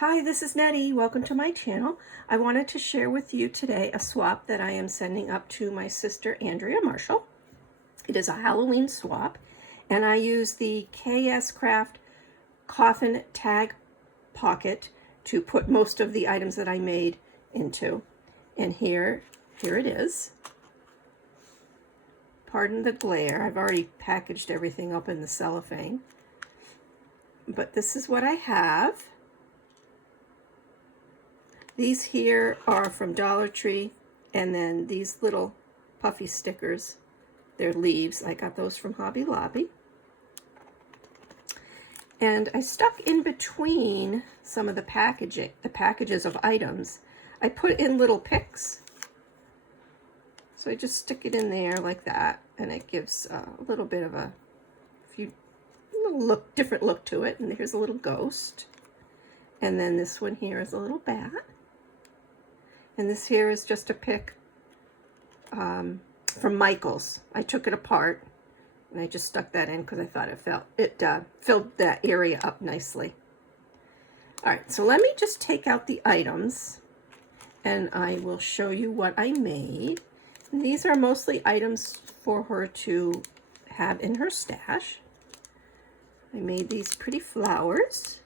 Hi, this is Nettie. Welcome to my channel. I wanted to share with you today a swap that I am sending up to my sister Andrea Marshall. It is a Halloween swap, and I use the KS Craft Coffin tag pocket to put most of the items that I made into. And here it is. Pardon the glare. I've already packaged everything up in the cellophane. But this is what I have. These here are from Dollar Tree, and then these little puffy stickers, they're leaves. I got those from Hobby Lobby. And I stuck in between some of the packages of items. I put in little picks. So I just stick it in there like that, and it gives a little bit of a different look to it. And here's a little ghost. And then this one here is a little bat. And this here is just a pick from Michael's. I took it apart and I just stuck that in because I thought it filled that area up nicely. All right, so let me just take out the items and I will show you what I made. And these are mostly items for her to have in her stash. I made these pretty flowers.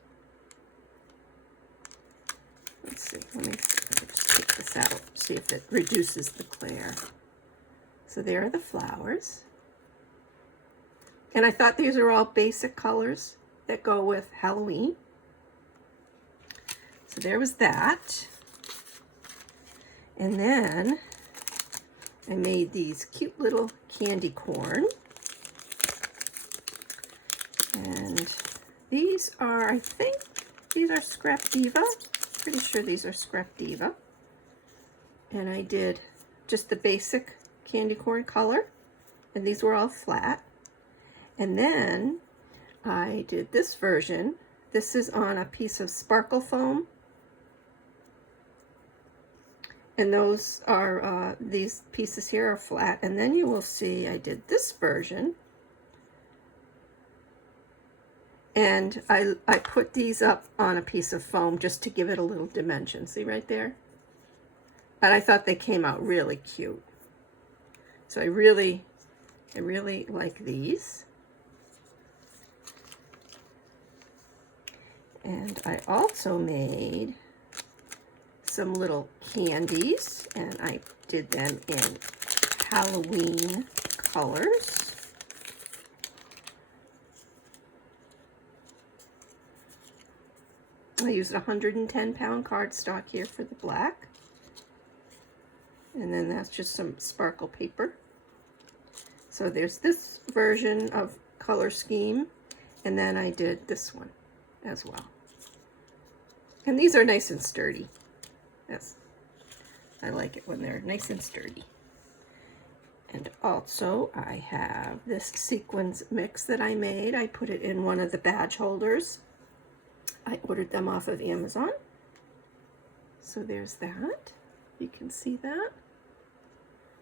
Let's see, let me just take this out, see if it reduces the glare. So there are the flowers. And I thought these are all basic colors that go with Halloween. So there was that. And then I made these cute little candy corn. And these are, I think, these are Scrap Diva. Pretty sure these are Scrap Diva. And I did just the basic candy corn color, and these were all flat. And then I did this version. This is on a piece of sparkle foam, and those are these pieces here are flat. And then you will see I did this version, and I put these up on a piece of foam just to give it a little dimension. See right there? And I thought they came out really cute. So I really like these. And I also made some little candies, and I did them in Halloween colors. I used 110-pound cardstock here for the black. And then that's just some sparkle paper. So there's this version of color scheme, and then I did this one as well. And these are nice and sturdy. Yes, I like it when they're nice and sturdy. And also I have this sequins mix that I made. I put it in one of the badge holders. I ordered them off of Amazon. So there's that. You can see that.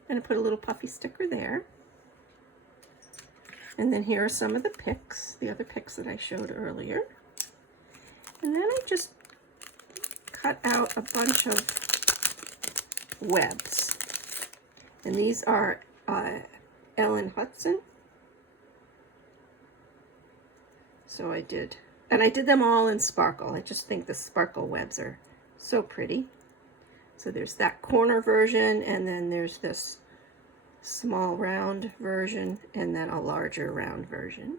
And I put a little puffy sticker there. And then here are some of the picks, the other picks that I showed earlier. And then I just cut out a bunch of webs. And these are Ellen Hudson. So I did them all in sparkle. I just think the sparkle webs are so pretty. So there's that corner version, and then there's this small round version, and then a larger round version.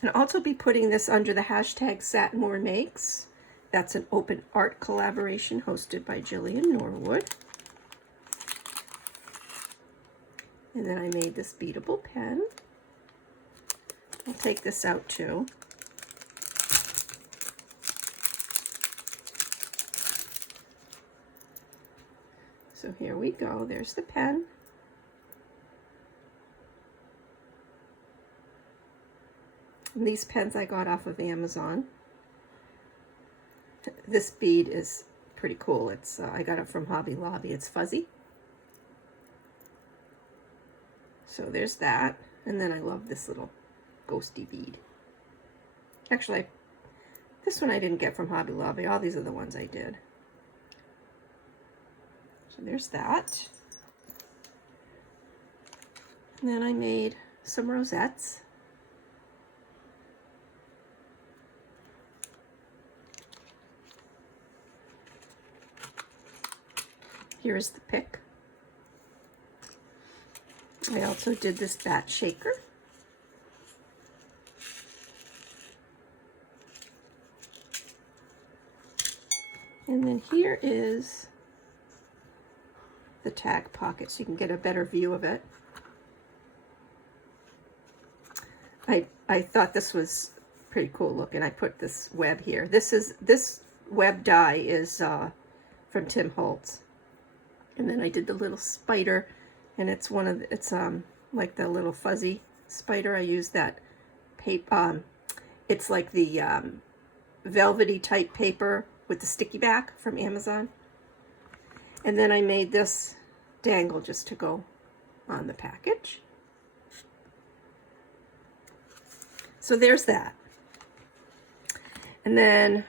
And I'll also be putting this under the hashtag SatMoreMakes. That's an open art collaboration hosted by Jillian Norwood. And then I made this beadable pen. I'll take this out too. So here we go. There's the pen. And these pens I got off of Amazon. This bead is pretty cool. It's I got it from Hobby Lobby. It's fuzzy. So there's that. And then I love this little ghosty bead. Actually, this one I didn't get from Hobby Lobby. All these are the ones I did. So there's that. And then I made some rosettes. Here's the pick. I also did this bat shaker. And then here is the tag pocket so you can get a better view of it. I thought this was pretty cool looking. I put this web here. This web die is from Tim Holtz. And then I did the little spider, and it's like the little fuzzy spider. I used that paper. It's like the velvety type paper with the sticky back from Amazon. And then I made this dangle just to go on the package. So there's that. And then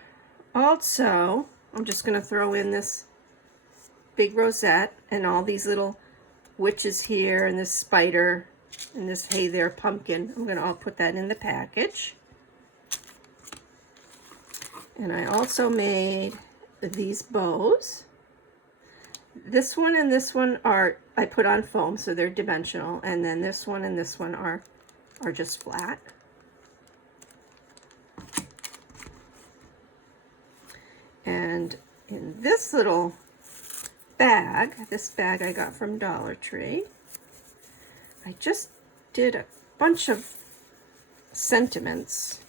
also, I'm just going to throw in this big rosette and all these little witches here and this spider and this hey there pumpkin. I'm going to all put that in the package. And I also made these bows. This one and this one are, I put on foam, so they're dimensional. And then this one and this one are just flat. And in this little bag, this bag I got from Dollar Tree, I just did a bunch of sentiments.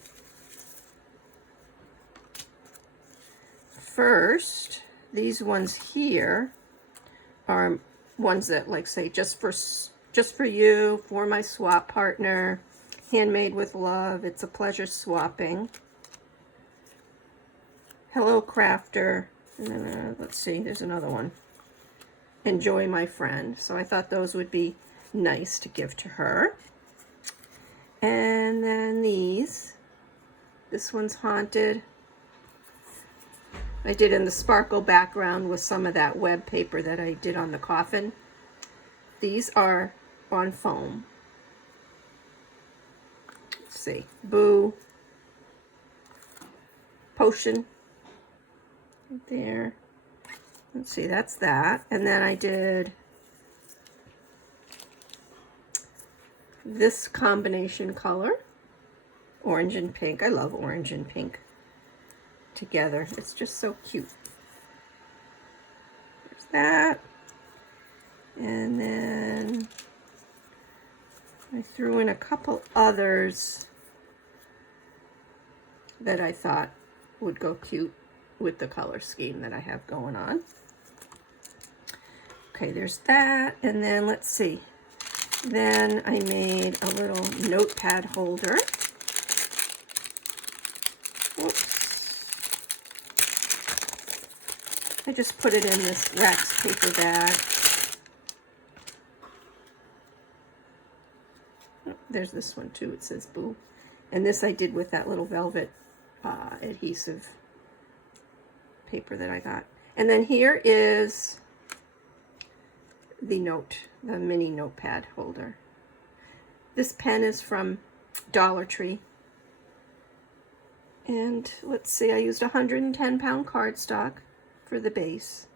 First, these ones here are ones that, like, say just for you, for my swap partner, handmade with love, it's a pleasure swapping. Hello Crafter, let's see, there's another one. Enjoy my friend. So I thought those would be nice to give to her. And then this one's haunted. I did in the sparkle background with some of that web paper that I did on the coffin. These are on foam. Let's see, Boo, Potion, right there. Let's see, that's that. And then I did this combination color, orange and pink. I love orange and pink together. It's just so cute. There's that. And then I threw in a couple others that I thought would go cute with the color scheme that I have going on. Okay, there's that. And then let's see. Then I made a little notepad holder. Whoops. I just put it in this wax paper bag. Oh, there's this one too. It says Boo. And this I did with that little velvet adhesive paper that I got. And then here is the mini notepad holder. This pen is from Dollar Tree. And let's see, I used 110-pound cardstock for the base.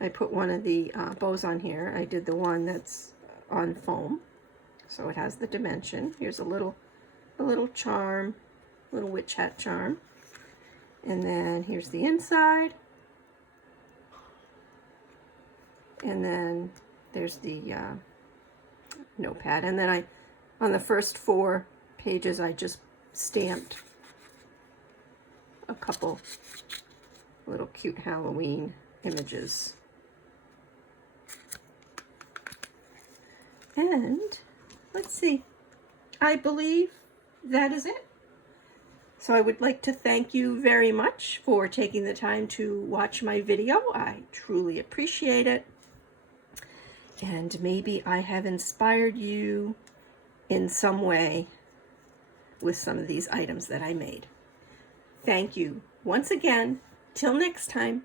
I put one of the bows on here. I did the one that's on foam, so it has the dimension. Here's a little charm, little witch hat charm. And then here's the inside. And then there's the notepad. And then on the first 4 pages, I just stamped a couple little cute Halloween images. And let's see, I believe that is it. So I would like to thank you very much for taking the time to watch my video. I truly appreciate it. And maybe I have inspired you in some way with some of these items that I made. Thank you once again. Till next time.